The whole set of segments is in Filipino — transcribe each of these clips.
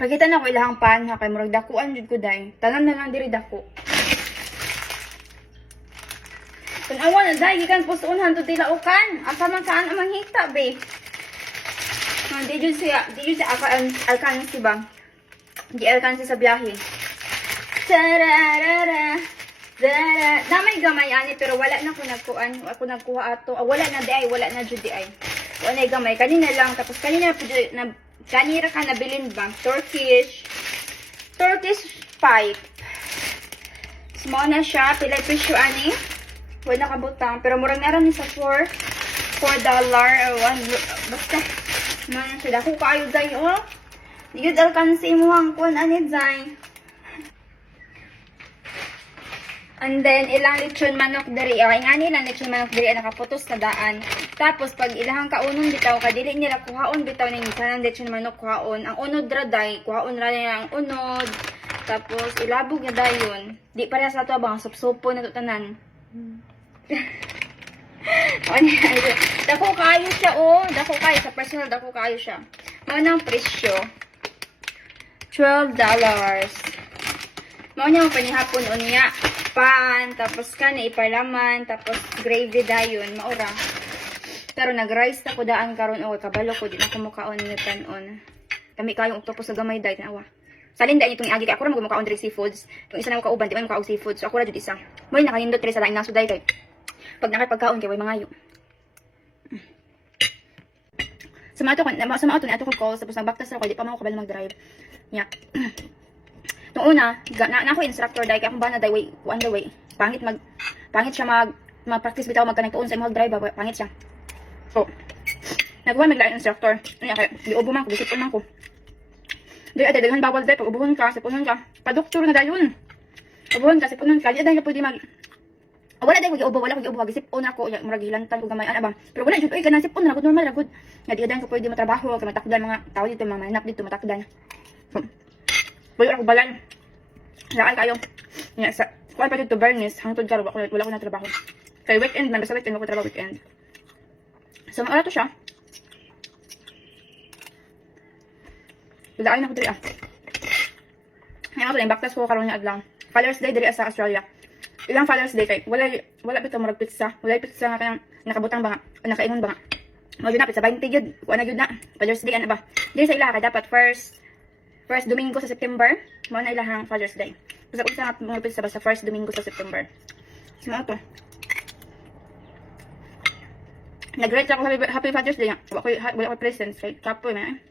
Pagkita na ko ilahang pan ha kay murag dakuan jud ko day. Tanan na lang diri dako. Tanawa na day gikan pusuhan to tilaukan. Asa man kaan amang hita be. Di jud siya alkan si bang. Di alkan sa biyahe. Tararara. Damay gamay ani pero wala na ko nagkuan. Ako nagkuha ato. Wala na di ay, wala na jud di ay. Wala gamay kanina lang tapos kanina na kanira ka nabilin ba? Turkish pipe. Small na siya. Pilay presyo ani. Wala nakabutang. Pero murang naran ni sa $4. Basta. Man siya. Dako kayo day oh. Di yun alkansi mo ang kun ani day. And then, ilang lechon manok dari. Ay nga nilang lechon manok dari nakaputos sa daan. Tapos, pag ilahang kaunon bitaw, kadili nila kuhaon bitaw ng isa ng lechon manok kuhaon. Ang unod raday, kuhaon raday ang unod. Tapos, ilabog na dayon. Di para sa ito abang, sup-supo na tutanan. Dako kayo siya, oh. Dako kayo. Sa personal, dako kayo siya. Manang presyo. $12. Mao niya panihapon unya pan tapos kana ipalaman tapos gravy dayon maura. Pero nag-rice na ko daan karon o kabalo ko di na ko mukaon ni tanon. Kami kayong octopus sa gamay day tanawa. Salin dai itong agi kay ako ra magmukaon diri seafoods. Itong isa na ko kauban di man mukaog seafood. So ako ra jud isa. Moy nakahindot diri sa laing naso day kay. Pag nakapagkaon kay way mangayo. Sumato ko ni ato ko calls tapos nagbaktas ako di pa man ko kabalo mag-drive. Nya. Nung una, na ako instructor dahil kaya akong bana dahil way, on the way. Pangit siya mag-practice bitaw magkanagtuon sa imong drive, pangit siya. So, nagawa maglaing instructor. Ano kaya, iubo man ko, disipon man ko. Dahil ate, daghan bawal dahil, pag ubuhon ka, sipunon ka. Padoktor na dahil. Ubuhon ka, sipunon ka. Di dahil ka pwede wala dahil wag iubo, gisipon ako, murag hilantan ko gamay, ano ba. Pero wala, jud, kanang sipon na, normal, ragod. Nga di dahil ka pwede matrabaho, ka matakdan mga tao dito, mga manak dito, matakdan. So, wala ako balan. Lakay kayo. Kuha pa dito Bernice. Hangtod ka, wala ko na trabaho. Kaya weekend man. Basta weekend ako trabaho weekend. So, maura to siya. Wala na ako diri ah. Ngayon ako lang, baktas ko karoon niya adlang. Father's Day diri sa Australia. Ilang Father's Day kay wala bitaw murag pizza. Wala pizza nga kanang nakabutang ba nga. Nakaingon ba nga. Mo na pizza 20 gyud. Kuha na gyud na. Father's Day ana ba. Diri sa ila kay dapat first Domingo sa September, mao na ilahang Father's Day. Basta kung saan mga pizza basta first Domingo sa September. Sino to? Nag-write ako happy Father's Day. Wala ko presents kay kapoy man.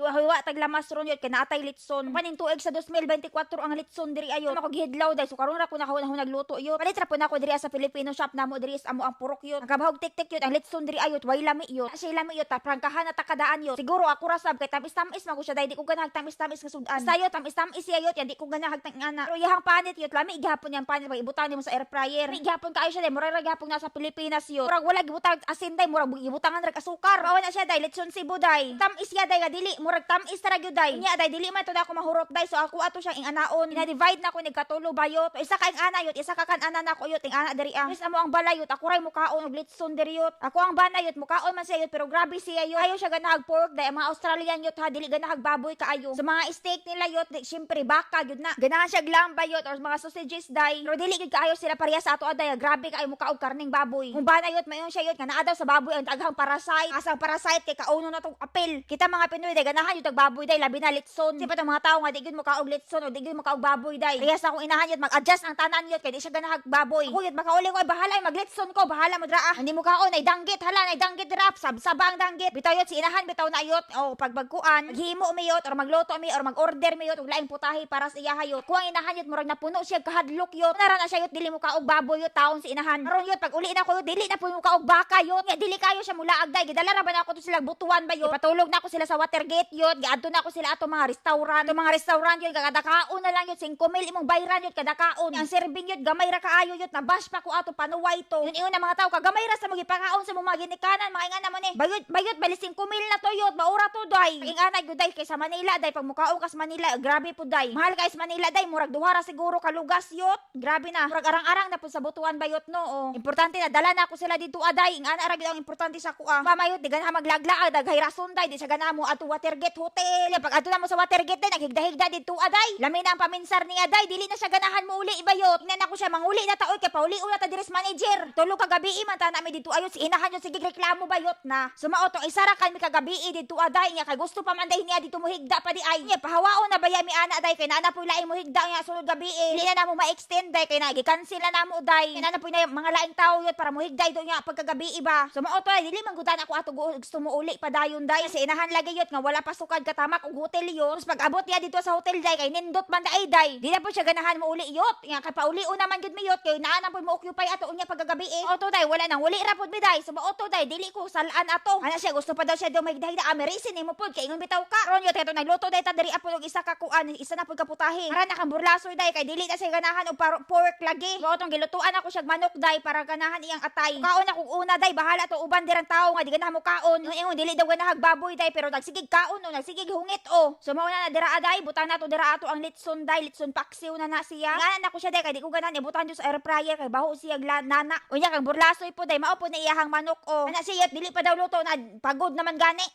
Huwa taglamas ron yun, kinaatay litson. Paning tuig sa 2024 ang litson diri ayon. Ako gihidlaw day, so karon ra ko nagluto yun. Palit ra po na ako diri sa Filipino shop namo diri sa amo ang purok yun. Nagabahog tik-tik yun, ang litson diri ayot, way lami yun. Siya lami yun, prangkahan na takadaan yun. Siguro ako ra sab kay tamis-tamis man ko siya day, di ko ganahag tamis-tamis nga sudan. Sayo tamis-tamis yayot, yan di ko ganahag tangana. Pero yahang panit yun, lami igihapon yan panit, pag ibutan nimo sa air fryer. Igihapon kaayo siya day, murag gihapon na sa Pilipinas yun. Murag wala gibutang asin day, murag ibutangan ra asukar. Bawa na siya day, litson Cebu day. Tamis ya day, dili murag tamis ra gyud day. Nya day dili man to ako mahurot day, so ako ato siyang inganaon. Ina-divide na ko nig katulo bayot. Isa ka ingana yot, isa ka kanan nako yot, ingana diri ang. Is amo ang balayot, ako ray mukaon og litson diri yot. Ako ang banayot mukaon man siya yot, pero grabe siya yot. Ayo siya ganahag pork day, ang mga Australian yot ha, dili ganahag baboy kaayo. Sa mga steak nila yot, syempre baka gyud na. Ganahan siya glamba yot or mga sausages day. Pero dili gyud kaayo sila pareha sa ato aday, grabe kaayo mukaog karning baboy. Kung banayot mayon siya yot, nga naa daw sa baboy ang daghang parasite. Asang parasite kay kauno na tong apel. Kita mga Pinoy day ganahan yot og baboy day, labi na litson. Sipa tong mga tao nga di gyud mukaog litson o di gyud mukaog baboy day. Riyas akong inahan yot, mag-adjust ang tanan yot kay di siya ganahag baboy. Ako yot makauli ko ay bahala ay maglitson ko, bahala mo dra. Hindi mo kaon ay danggit, hala ay danggit drap, sabang danggit. Bitaw yot si inahan bitaw na yot. O pag bagkuan, maghimo mi yot or magluto mi or mag-order mi yot og laing putahe para sa iya hayot. Kuang inahan yot murag napuno siya kahadlok yot. Nara na siya yot dili mo kaog baboy yot taon si inahan. Karon yot pag uli na ko yot dili na po mo kaog baka yot. Nga dili kayo siya mulaag day. Gidala ra ba na ako to sila butuan ba yot. Patulog na ako sila sa Watergate yot. Giadto na ako sila ato mga restaurant. Ato mga restaurant yot kada kaon na lang yot 5,000 imong bayran yot kada kaon. Ang serving yot gamay ra kaayo yot na bash pa ko ato panuway to. Yun ingon na mga tao kagamay ra sa mga ipakaon sa mga ginikanan mga ingana mo ni. Bayot bali 5,000 na to yot. Maura to day. Ingana gyud day kay sa Manila day pag mukaon ka sa Manila grabe po day. Mahal kay sa Manila day murag duha ra siguro ka lugas yot. Grabe na. Murag arang-arang na po sa butuan bayot no. Oh. Importante na dala na ako sila dito aday. Ingana ra gyud ang importante sa kuha. Mamayot di ganahan maglaglaag daghay rason day di sa ganahan mo ato water Watergate Hotel. Pag ato na mo sa Watergate day, naghigda-higda dito aday. Lamin na ang paminsar niya day, dili na siya ganahan mo uli ibayot. Tingnan ako siya manguli na taoy kay pauli una ta diris manager. Tulo ka gabi man ta nami dito ayot si inahan yo sige reklamo bayot na. Sumao tong isara kan mi kagabi dito aday nga kay gusto pa man day niya dito mo higda pa di ay. Nya pahawaon na baya mi ana day kay nana po laing mo higda nga sulod gabi. Dili na mo ma-extend day kay nagi-cancel na mo day. Kay nana po na mga laing tawo yot para mo higda do nga pagkagabi iba. Sumao to ay dili man gutan ako ato gusto mo uli padayon day. Kasi inahan lagi yot nga wala pa sukad katamak og hotel yot. Tapos pag abot niya dito sa hotel day kay nindot man day. Di na po siya ganahan mo uli yot. Nga kay pauli-o naman gud mi yot kay naa na po mo occupy ato unya pagkagabi Oto day wala nang uli ra pud mi day. Sumao to day dili ko salaan ato. Ana siya gusto pa daw siya do may higda amerisin nimo pud kay ingon bitaw ka. Ron yot eto nagluto day ta diri apod og isa ka kuan, isa na pud kaputahe. Para na kang burlasoy day kay dili na siya ganahan og pork lagi. So otong gilutuan ako siya manok day para ganahan iyang atay. Kaon ako una day bahala to uban dirang tawo nga di ganahan mo kaon. Ingon dili daw ganahag baboy day pero nagsigig kaon o nagsigig hungit So mao na dira day butang na to dira ato ang litson day, litson paksiw na siya. Nga na ko siya day kay di ko ganahan ibutan sa air fryer kay baho siya nana. Unya kang burlasoy po day mao po na iyahang manok Ana siya dili pa daw luto na pagod naman gani.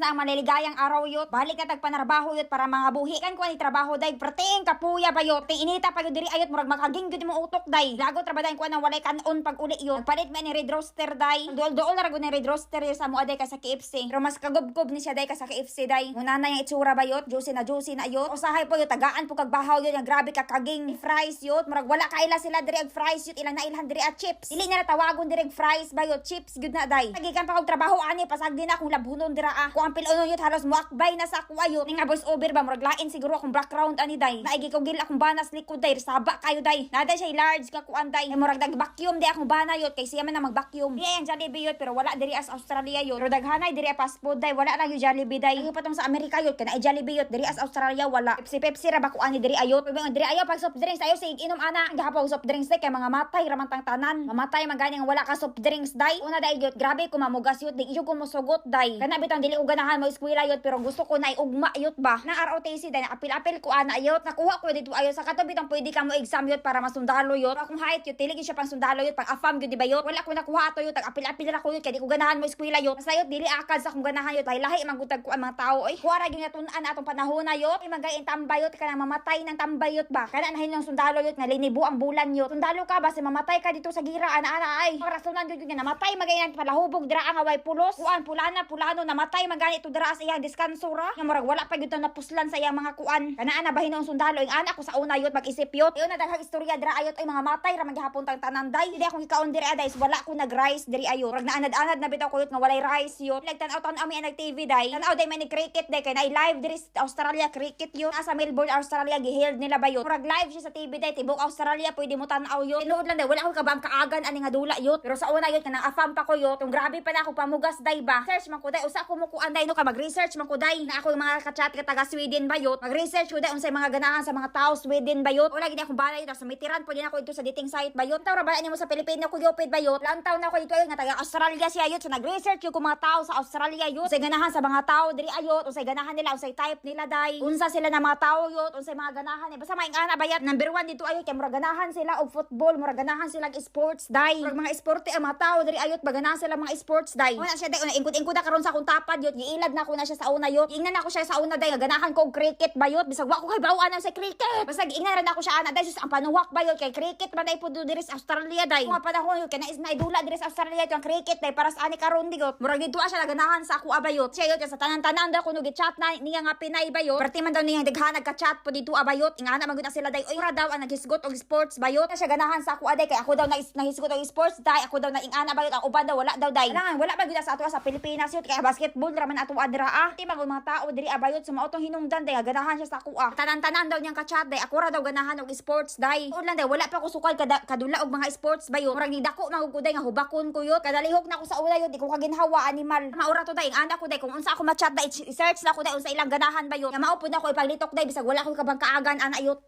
Na ang maliligayang araw yot, balik ka tagpanarbaho yot para mga buhi kan ko ni trabaho day, perting kapuya ba yot, ting inita pa yot diri ayot murag makaging gud mo utok day. Lagot ra ba day ko nang walay kanon pag uli yot. Palit man ni red roaster day. Dool ra gud ni red roaster yot sa mo aday ka sa KFC. Pero mas kagubgob ni siya day ka sa KFC day. Una na yang itsura ba yot, juicy na yot. Usahay po yot tagaan po kag bahaw yot, yang grabe ka kaging fries yot. Murag wala kaila sila diri ag fries yot, ilang na ilhan diri at chips. Dili na tawagon diri ag fries ba yot, chips gud na day. Nagikan pa kog trabaho ani pasagdi na akong labhunon dira ang pilonon yun halos muakbay na sa ako ayo. Nga voice over ba murag lain siguro akong background ani day. Naigi ko gil akong banas likod day saba kayo day. Naday siya large ka kuan day. Murag nag-vacuum day akong bana yot kay siya man na mag-vacuum. Di ang Jollibee yot pero wala diri as Australia yot. Pero daghanay diri fast food day wala lang yung Jollibee day. Ay patong sa Amerika yot kana Jollibee yot diri as Australia wala. Pepsi ra ba kuan ni diri ayot. Pero diri ayo pag soft drinks ayo sig inom ana. Gahapaw soft drinks day kay mga matay ra man tang tanan. Mamatay man gani nga wala ka soft drinks day. Una day yot grabe ko mamugas yot di iyo ko mosugot day. Kana bitang dili ko ganahan mo eskwela yot pero gusto ko na iugma yot ba na ROTC dahil nakapil-apil ko ana yot nakuha ko dito ayot sa katabi tang pwede ka mo exam yot para masundalo yot akong height yot tiligi siya pang sundalo yot pang afam gyud di ba yot wala ko nakuha ato yot tag apil-apil ra ko yot kay di ko ganahan mo eskwela yot sa yot dili akad sa akong ganahan yot lahi man gutag ko ang mga tao oy kuwara gyud natun-an atong panahon na yot imagain tambay yot kanang mamatay ng tambay yot ba kana nahin ng sundalo yot nga linibo ang bulan yot sundalo ka ba si mamatay ka dito sa gira ana ay rasonan gyud nga namatay magayon palahubog dira ang away pulos kuan pulano namatay magani to dira sa iyang diskansura nga murag wala pa gyud napuslan sa iyang mga kuan kanaan na bahin ng sundalo ing ana ko sa una yot mag-isip yot iyon na daghang istorya dira ayot ay mga matay ra man gihapon tang tananday dili akong ikaon diri aday wala ko nag-rice diri ayot murag naanad-anad na bitaw ko yot nga walay rice yot nagtan-aw ami nag TV day tan-aw day man ni cricket day kay na live diri sa Australia cricket yot asa Melbourne Australia giheld nila ba yot murag live siya sa TV day tibok Australia pwede mo tan-aw yot tinuod lang day wala ko kabang kaagan ani nga dula yot pero sa una yot kanang afam pa ko yot tung grabe pa na ako pamugas day ba search man ko day usa ko mo kuan day no ka mag-research man ko day na ako yung mga ka-chat ka taga Sweden bayot mag-research ko day unsay mga ganahan sa mga tao Sweden bayot wala gid akong balay sa mitiran pud ako ito sa dating site bayot taw ra ba mo sa Pilipino ko gyupit bayot lang taw na ako dito nga taga Australia siya yot so nag-research ko mga tao sa Australia yot unsay ganahan sa mga tao diri ayot unsay ganahan nila unsay type nila day unsa sila na mga tao yot unsay mga ganahan basta maing ana bayat number 1 dito ayot kay mura ganahan sila og football mura ganahan sila og sports day mura mga esporte ang mga tao diri ayot baganahan sila mga sports day wala siya day una ingkod na karon sa akong tapad yot giilad na ko na siya sa una yot ingnan ako siya sa una day ganahan ko og cricket bayot bisag wa ko kay bawaan sa cricket basta ingnan ra na ako siya ana day sus ang panuwak bayot kay cricket man day pud diri sa Australia day mga panahon yot kay na idula diri sa Australia yung cricket day para sa ani karon digot murag dito siya ganahan sa ako abayot siya yot sa tanan-tanan daw kuno gi-chat na niya nga Pinay bayot perti man daw niya daghan nagka-chat pud dito abayot ingana man gud na sila day oy ra daw ang naghisgot og sports bayot siya ganahan sa ako aday kay ako daw nahisgot og sports day ako daw na ingana bayot ang uban daw wala daw day alangan wala ba gud sa ato sa Pilipinas yot kay basketball ra man ato adra ti mga tao diri abayot sumao tong hinungdan day ganahan siya sa ako tanan-tanan daw niyang ka-chat day ako ra daw ganahan og sports day udlan day wala pa ko sukal kadula og mga sports bayot murag ni dako maguguday nga hubakon ko yot kadalihok na ko sa una yot di ko kaginhawa animal maura to day ingana ko day kung unsa ako ma-chat day search na ko day unsa ilang ganahan bayot nga mao pud na ko ipaglitok day bisag wala ko kabang kaagan ana yot.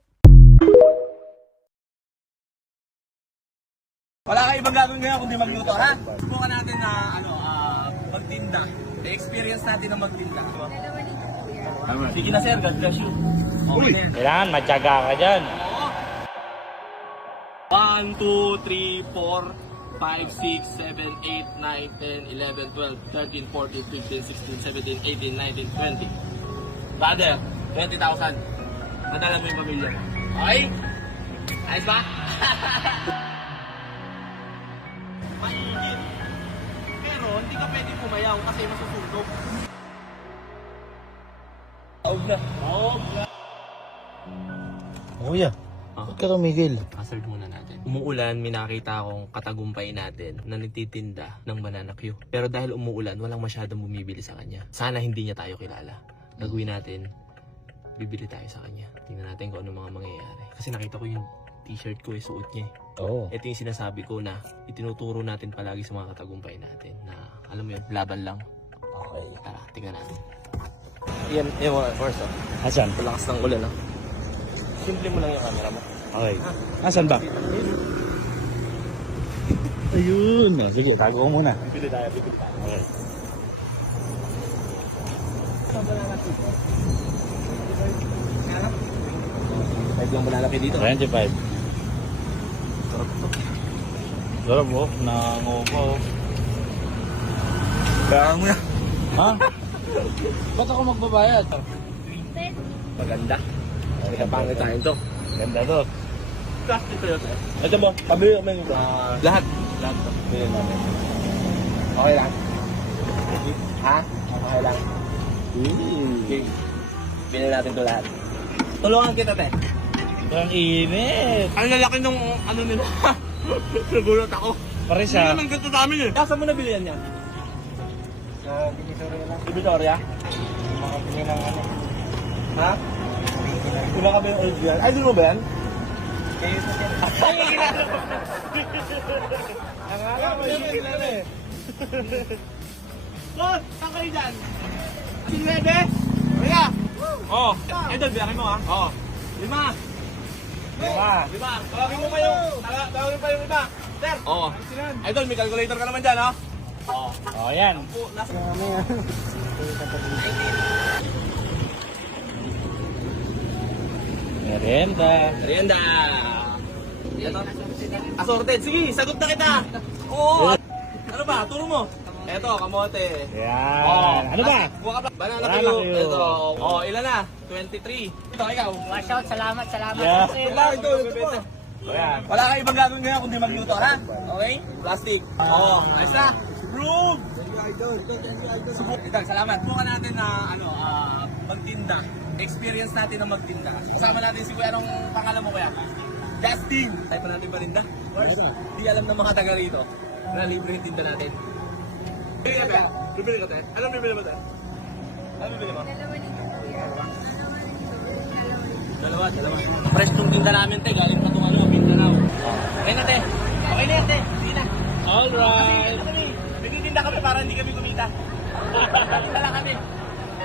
Wala ka ibang gagawin ngayon kundi magluto, ha? Subukan natin na magtinda. I-experience natin na magtinda. Sige na sir, God bless you. Okay na yan. Kailangan matyaga ka dyan. 1, 2, 3, 4, 5, 6, 7, 8, 9, 10, 11, 12, 13, 14, 15, 16, 17, 18, 19, 20. Brother, 20,000. Nadala mo yung pamilya mo. Okay? Ayos ba? Mahigit. Pero hindi ka pwede pumayaw kasi masusunog. Aog na. Aog na. Kuya, ba't ka tumigil? Hazard muna natin. Umuulan, may nakita akong katagumpay natin na nagtitinda ng banana Q. Pero dahil umuulan, walang masyadong bumibili sa kanya. Sana hindi niya tayo kilala. Gagawin natin, bibili tayo sa kanya. Tingnan natin kung ano mga mangyayari. Kasi nakita ko yung t-shirt ko, suot niya. Oo. Ito yung sinasabi ko na itinuturo natin palagi sa mga katagumpay natin na alam mo yun, laban lang. Okay. Tara, tingnan natin. Yan, yung first Asan? Palakas ng ulan Simple mo lang yung camera mo. Okay. Asan ba? Ayun. Sige, tago ko muna. Bibili tayo. Okay. Kahit lang banana Q dito. 25. Sarap ito. Sarap oh. Nangungo oh. Kaya mo na. Ha? Ba't ako magbabayad? Maganda. Kaya pangit tayo ito. Ganda to. Plastic ko yun eh. Ito mo, pabili naman ito. Lahat. Lahat. Pili namin. Okay lang. Ha? Okay lang. Okay. Pili natin ito lahat. Tulungan kita, te. Ang init. Ang lalaki nung ano nila. Nagulat ako. Pare Hindi siya. naman ganito sa amin eh. Saan mo nabili yan yan? Divisoria? Mga tingin ng ano. Ha? Wala ka ba yung original? Ay, doon mo ba yan? Ay, ginagawa ko. Akala ko yung kilala eh. Boss, saan kayo dyan? Sinwebe? Kaya? Oo. Idol, biyakin mo ha? Oo. 5. Diba? 5. Tawagin mo pa yung... Tawagin pa yung iba. Sir! Oo. Idol, may calculator ka naman dyan ha? Oo. Oh, yan. Merienda. Merienda! Ito. Assorted. Sige, sagot na kita. Oo. Ano ba? Turo mo. Eto, kamote. Yan. Oo. Ano ba? Kuha ka ba? Banana Banana Q. Q. Ito. Oo, ilan na? 23. Ito, ikaw. Wash out, salamat. Yeah. Ito po. Ayan. Wala kang ibang gagawin ngayon kundi magluto, ha? Okay? Plastic. Oo. Ayos na. Prove! Ito, salamat. Bukan natin na, magtinda. Experience natin na magtinda. Kasama natin si Kuya. Anong pangalan mo, Kuya? Justin! Tayo pa natin parinda. Di alam ng mga taga rito na libre yung tinda natin. Bibili ka, Te? Bibili ka, Te? Anong bibili mo, Te? Anong bibili mo? Dalawa. Fresh tong tinda namin, te. Galing pa itong Mindanao. Okay na, te. Okay na yan, te. Sige na. Alright. Nagtitinda kami para hindi kami kumita. Kumita lang kami.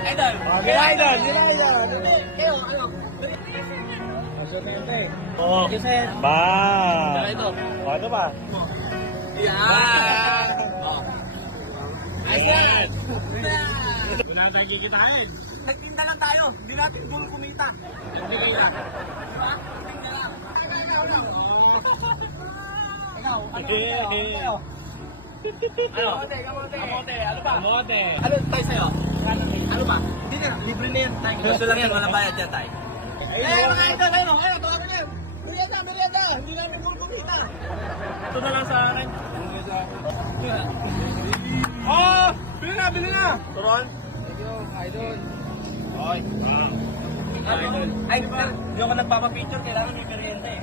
Idol. Okay, idol. Kayo, ano? Oh. Yes, sir. Ba. Saka ito. Ano ba? Yan. Oh. Ayan. Wala tayo kikitain. Nagtinda lang tayo. Hindi natin goal kumita. Nagtinda lang. Diba? Nagtinda lang. Ikaw, ano? Kayo? Ano? Kamote. Ano ba? Kamote. Ano tayo sa'yo? Ano ba? Hindi na. Libre na yan. Gusto lang yan. Walang bayad yan tayo. Ayun, ayun. Tawagan na yan. Merienda. Hindi namin goal kumita. Ito na lang sa akin. Oh! Bili na! Turon? Idol. Okay. Idol. Ay, hindi ako nagpapapicture. Kailangan may merienda eh.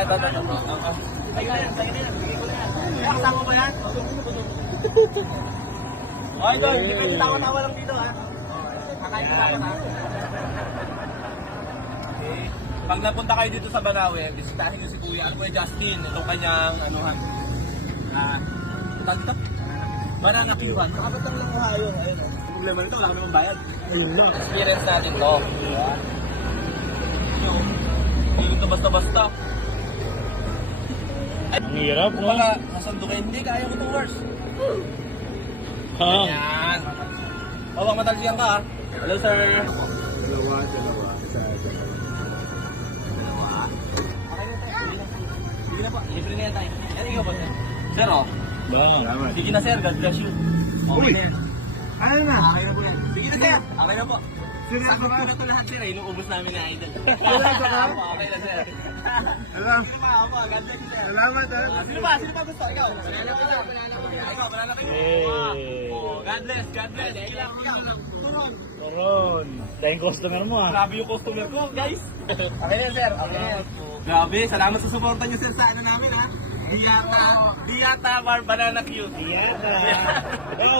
Ito. Tayo na yan. Kasama ba yan? Okay, Idol. Hindi pwede tawa-tawa lang dito ha. Kakain ka dapat ha. Pag napunta kayo dito sa Banawe, bisitahin nyo si Kuya. Kuya Justin. Itong kanyang anuhan. Tagtap. Banana Q1. Nakabatang lang Ohio. Ayun o. Problema nito, wala kami ng bayad. Ayun lang. Experience natin to. Hindi ito basta-basta. Ang hirap, no? Baka nasandukin, hindi kaya ko 2 hours. Ha? Yan. Bawang matalsiyan ka ha. Hello sir. Dalawa. Sige na po. po. Libre na yan tayo. Yan, ikaw po, sir. Sir, oh. Salamat. Sige na, sir. God bless you. Okay na yan. Ano na? Okay na po yan. Sige na, sir. Okay na po. Seryoso Sagot ka? ko na ito lahat, sir. Inuubos namin na idol. Seryoso ka? Okay na, sir. Alam. Sige pa, ako. God bless you, sir. Salamat ha. Sino ba? Sino ba gusto? Ikaw. Banana ko, sir. Ikaw, banana kayo. Hey. Oh, God bless. God bless. Sige lang. Turon. Turon. Tayong customer mo ah. Grabe yung customer ko, guys. Okay na, sir. Okay na. Grabe, salamat sa suporta niyo, sir, sa ano namin, ha? Diata Bar Banana Q. Iyata.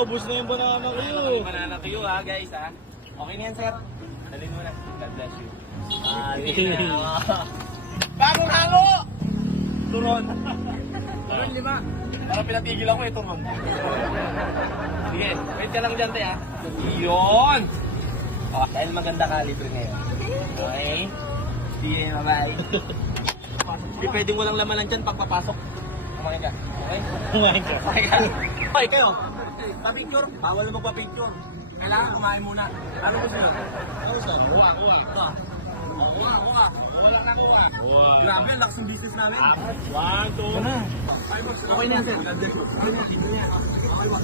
Ubus na yung banana ko. Banana Q, ha, guys, ha? Okay na yan, sir. Dalhin mo na. God bless you. Bagong hango! Turon. Turon, di ba? Parang pinatigil ako, turon. Sige, wait ka lang dyan, te, ha? Yun! Oh, dahil maganda ka, libre na yun. Okay? Sige, bye-bye. Hindi pwedeng walang laman lang dyan pagpapasok. Kumain ka. Okay? Kumain ka. Kumain ka. Okay, kayo. Pa-picture. Bawal na magpa-picture. Kailangan kumain muna. Ano gusto nyo? Ano gusto? Kuha. Ito. Kuha. Wala na kuha. Wow. Grabe, ang lakas ng business namin. 1, 2. Okay na yan, sir. God bless you. Okay na yan. Libre na yan. Okay ba?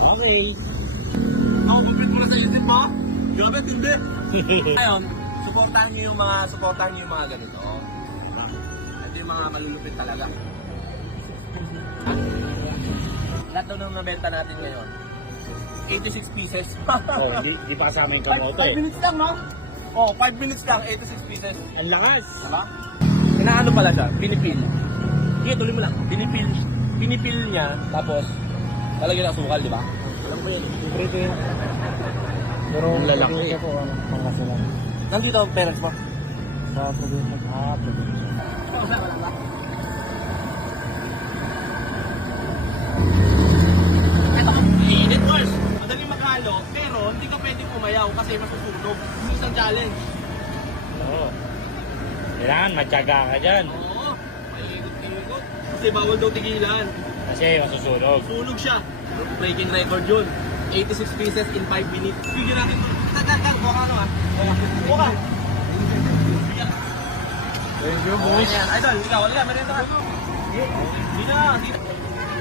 Okay. Nakukumpit mo na sa isip mo. Grabe, tindi. Ngayon, supportahan niyo yung mga ganito. Ito yung mga malulupit talaga. Lahat daw nang nabenta natin ngayon, 86 pieces. Hindi pa kasama yung kamote. 5 minutes lang, no? Oh, 5 minutes lang, 86 pieces. Ang lakas. Diba? Inaano pala siya, pinipil. Sige, tuloy mo lang. Pinipil niya, tapos lalagyan ng asukal, di ba? Alam mo yun. Prito yun. Pero Ang lalaki. po ang pangasinan. Nandito ang parents mo? Sa probinsya. Probinsya. Init worse. Madaling maghalo, pero hindi ka pwedeng umayaw kasi masusunog. Hindi isang challenge. Oo. Kailangan matyaga ka dyan. Oo. Maikot-ikot. Kasi bawal daw tigilan. Kasi masusunog. Sunog siya. Breaking record yun. 86 pieces in 5 minutes. Bigyan natin ito. Buka ka ano ah. Buka. Thank you, Okay yan. Idol, ikaw. Wala, meron ito ka. Hindi na.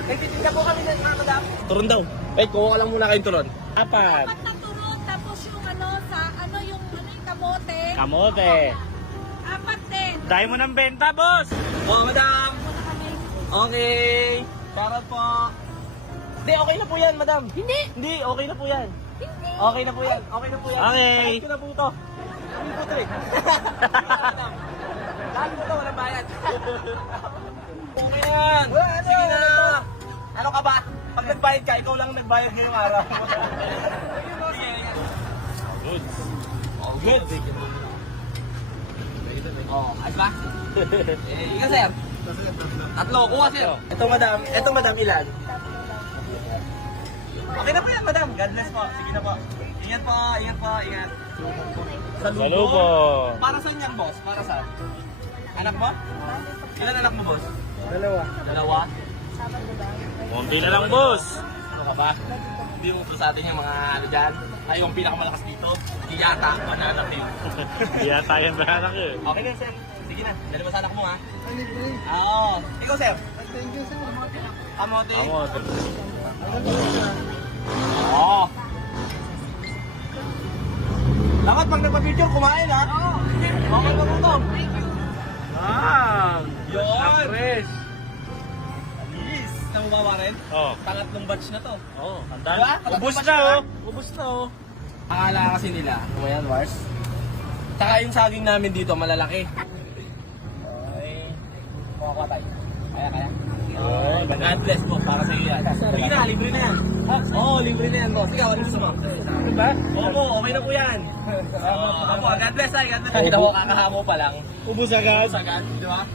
Nagtitinda po kami ng mga madam. Turon daw. Eh, kuha ka lang muna kayong turon. Apat. Apat na turon, tapos yung yung kamote. Kamote. Apat din. Dahil mo ng benta, boss. Oh, madam. Okay. Shoutout po. Hindi, okay na po yan, madam. Hindi, okay na po yan. Okay na po yan. Okay na po yan. Okay. Bayad ko na po ito. Hindi po ito eh. Lahat po ito, walang bayad. Okay na yan. Sige na. Ano ka ba? Pag nagbayad ka, ikaw lang nagbayad ngayong araw. Sige. Good. Oh, good. Oh, ayos ba? Ika, sir. Tatlo, kuha, sir. Ito, madam, ilan? Okay na po yan, madam. God bless po. Sige na po. Ingat po, ingat. Salubo. Para saan yan, boss? Para saan? Anak mo? Ilan anak mo, boss? Dalawa? Konti na lang, boss. Ano ka ba? Hindi mo sa atin yung mga ano dyan. Ay, yung pinakamalakas dito. Yata, banana team. Kaya tayong banana ko eh. Okay na, sir. Sige na. Dali mo sa anak mo, ha? Oo. Ikaw, sir. Thank you, sir. Kamote. Kamote. Oo. Dapat pag nagpa-picture, kumain, ha? Oo. Okay na po. Yun. Fresh. Yes. Namumama rin? Oh. Pangatlong batch na to. Oh, ang Diba? dami. Ubus na, oh. Ubus na, oh. Akala kasi nila, kumayan, Wars. Tsaka yung saging namin dito, malalaki. Okay. Kuha tayo. Kaya. Oh, God bless po, para sa iyo yan. Sige na, libre na yan. Oo, libre na yan, boss. Ikaw, ano gusto mo? Diba? Opo, okay na po yan. Opo, God bless, ay. God bless. Kita mo, kakahamo pa lang. Ubus agad. Sagad, di ba?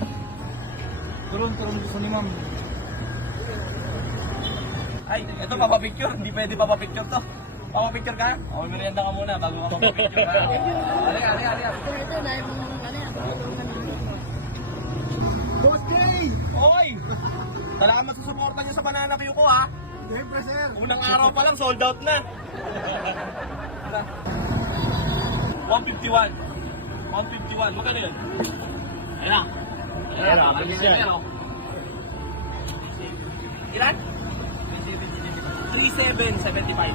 Turun gusto ni ma'am. Ay, ito papapicture. Hindi pwede papapicture to. Papapicture ka? O, merienda ka muna bago ka papapicture. Halika. Boss Jay! Oy! Salamat sa suporta niyo sa Banana Q ko, ha? Siyempre, sir. Unang araw pa lang, sold out na. 151. Magkano yun? Ayan na. Ayan, mabilis yan. Ilan? 3,775.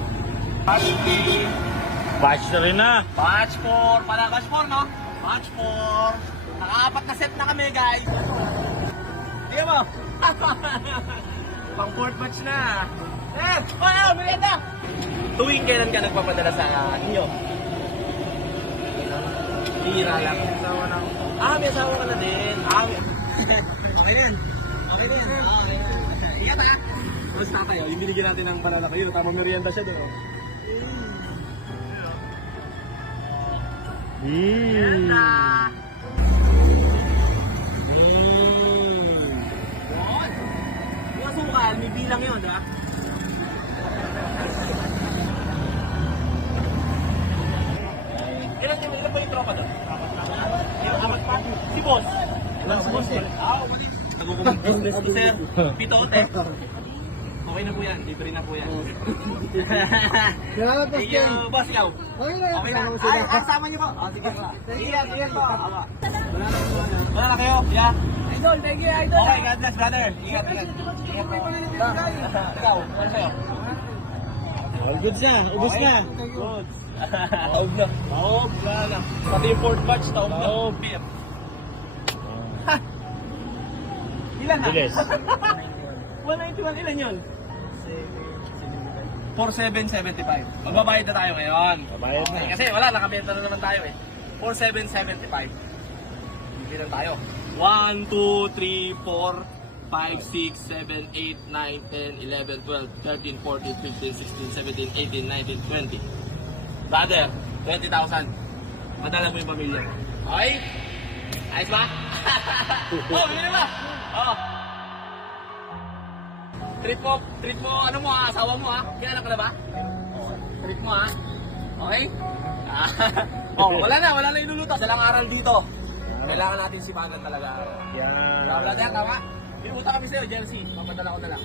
Batch na rin na. Batch 4 pala. Batch 4, no? Batch 4. Naka-apat na set na kami, guys. Tingnan mo. Pang 4th batch na. Oh, merienda! Tuwing kailan ka nagpapadala sa inyo? Hira lang. May asawa ka na din. Okay din. Okay din. Okay. Ingat ha. Tapos na tayo, yung binigyan natin ng panala kayo. Tama merienda siya doon. Yung asukal, may bilang yun, ha? Ilan pa yung tropa doon? Apat pa? Si boss? Ilan si boss eh? Wali. Nagkukumpos si sir. Pitote. Okay na po yan. Libre na po yan. Salamat, Thank you, boss. Ikaw? Okay na. Okay na. Ay, kasama niyo po. Sige po. Ingat po. Awa. Wala na kayo. Yeah. Idol, thank you, idol. Okay, God bless, brother. Ingat. Ingat po. Ikaw, ano sa'yo? All good na. Ubus na. Good. Taob na. Taob. Wala na. Pati yung 4th batch, taob na. Beer. Ilan ha? Bilis. 191, ilan yun? 4,775. Magbabayad na tayo ngayon. Babayad na. Kasi wala, nakabenta na naman tayo eh. 4,775. Bili lang tayo. 1, 2, 3, 4, 5, 6, 7, 8, 9, 10, 11, 12, 13, 14, 15, 16, 17, 18, 19, 20. Brother, 20,000. Madala mo yung pamilya mo. Okay? Ayos ba? Bili ba? Trip mo, ano mo ha, asawa mo ha? Kailan ka na ba? Trip mo ha? Okay? Wala na iluluto. Dalang aral dito. Kailangan natin sipanan talaga. Yan. Wala na, tama? Pinupunta kami sa'yo, Jersey. Papadala ko na lang.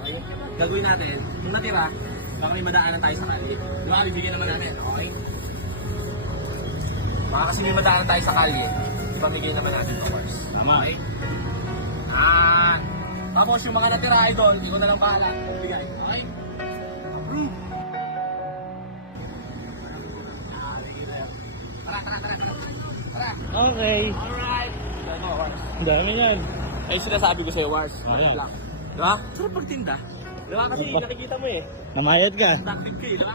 Okay? Gagawin natin, kung natira, baka may madaanan tayo sa kalye. Di ba, bibigyan naman natin, okay? Baka kasi may madaanan tayo sa kalye, ibabigay naman natin to, course. Tama. Okay? Tapos yung mga natira, idol, ikaw na lang bahala. Bigay, okay? Tara. Okay. Alright. Ano, Wars? Ang dami yan. Ay, sinasabi ko sa'yo, Wars. Ano? Lang. Diba? Sarap pagtinda. Diba? Kasi nakikita mo eh. Namayad ka. Tactic ka eh, diba?